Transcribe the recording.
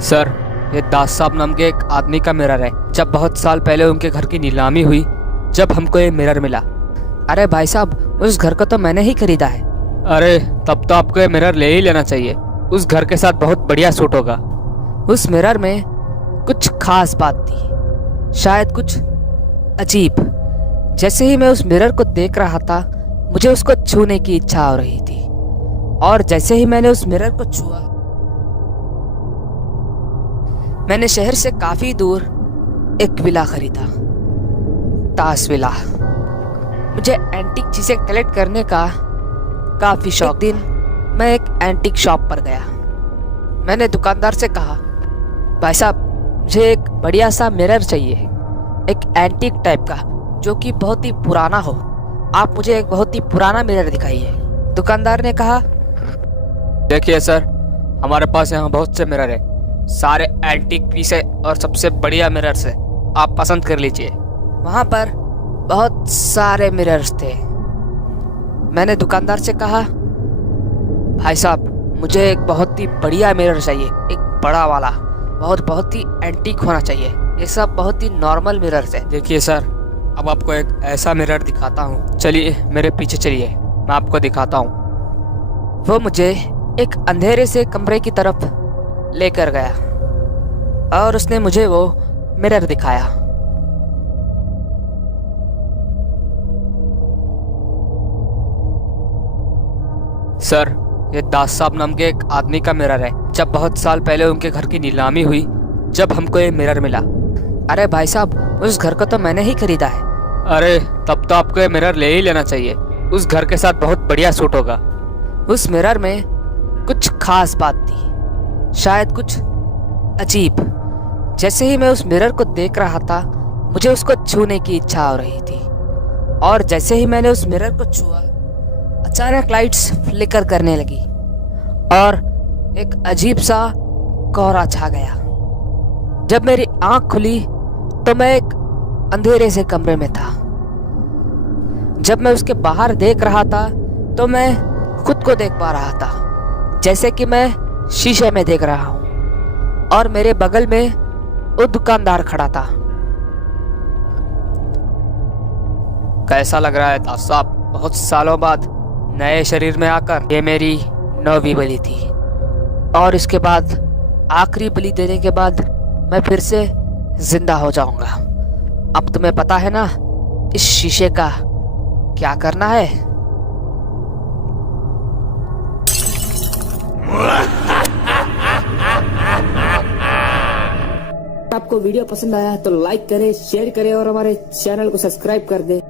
Sir, ये दास साहब नाम के एक आदमी का मिरर है। जब बहुत साल पहले उनके घर की नीलामी हुई, जब हमको ये मिरर मिला। अरे भाई साहब, उस घर को तो मैंने ही खरीदा है। अरे तब तो आपको ये मिरर ले ही लेना चाहिए। उस घर के साथ बहुत बढ़िया सूट होगा। उस मिरर में कुछ खास बात थी, शायद कुछ अजीब। जैसे ही मैं उस मिरर को देख रहा था, मुझे उसको छूने की इच्छा हो रही थी। और जैसे ही मैंने उस मिरर को छुआ, मैंने शहर से काफी दूर एक विला खरीदा, ताश विला। मुझे एंटीक चीजें कलेक्ट करने का काफी शौक। एक दिन मैं एक एंटीक शॉप पर गया। मैंने दुकानदार से कहा, भाई साहब, मुझे एक बढ़िया सा मिरर चाहिए, एक एंटीक टाइप का, जो कि बहुत ही पुराना हो। आप मुझे एक बहुत ही पुराना मिरर दिखाइए। दुकानदार ने कहा, देखिए सर, हमारे पास यहाँ बहुत से मिरर है, सारे एंटीक पीस है और सबसे बढ़िया मिरर्स है। आप पसंद कर लीजिए। वहाँ पर बहुत सारे मिरर्स थे। मैंने दुकानदार से कहा, भाई साहब, मुझे एक बहुत ही बढ़िया मिरर चाहिए, एक बड़ा वाला, बहुत ही एंटीक होना चाहिए। ये सब बहुत ही नॉर्मल मिरर्स है। देखिए सर, अब आपको एक ऐसा मिरर दिखाता हूँ। चलिए मेरे पीछे चलिए, मैं आपको दिखाता हूँ। वो मुझे एक अंधेरे से कमरे की तरफ लेकर गया और उसने मुझे वो मिरर दिखाया। सर, ये दास साहब नाम के एक आदमी का मिरर है। जब बहुत साल पहले उनके घर की नीलामी हुई, जब हमको ये मिरर मिला। अरे भाई साहब, उस घर को तो मैंने ही खरीदा है। अरे तब तो आपको ये मिरर ले ही लेना चाहिए। उस घर के साथ बहुत बढ़िया सूट होगा। उस मिरर में कुछ खास बात थी, शायद कुछ अजीब। जैसे ही मैं उस मिरर को देख रहा था, मुझे उसको छूने की इच्छा हो रही थी। और जैसे ही मैंने उस मिरर को छुआ, अचानक लाइट्स फ्लिकर करने लगी और एक अजीब सा कोहरा छा गया। जब मेरी आंख खुली तो मैं एक अंधेरे से कमरे में था। जब मैं उसके बाहर देख रहा था तो मैं खुद को देख पा रहा था, जैसे कि मैं शीशे में देख रहा हूँ। और मेरे बगल में वो दुकानदार खड़ा था। कैसा लग रहा है दास साहब? बहुत सालों बाद नए शरीर में आकर। ये मेरी 9वीं बलि थी और इसके बाद आखिरी बलि देने के बाद मैं फिर से जिंदा हो जाऊंगा। अब तुम्हें पता है ना इस शीशे का क्या करना है? आपको वीडियो पसंद आया तो लाइक करें, शेयर करें और हमारे चैनल को सब्सक्राइब कर दें।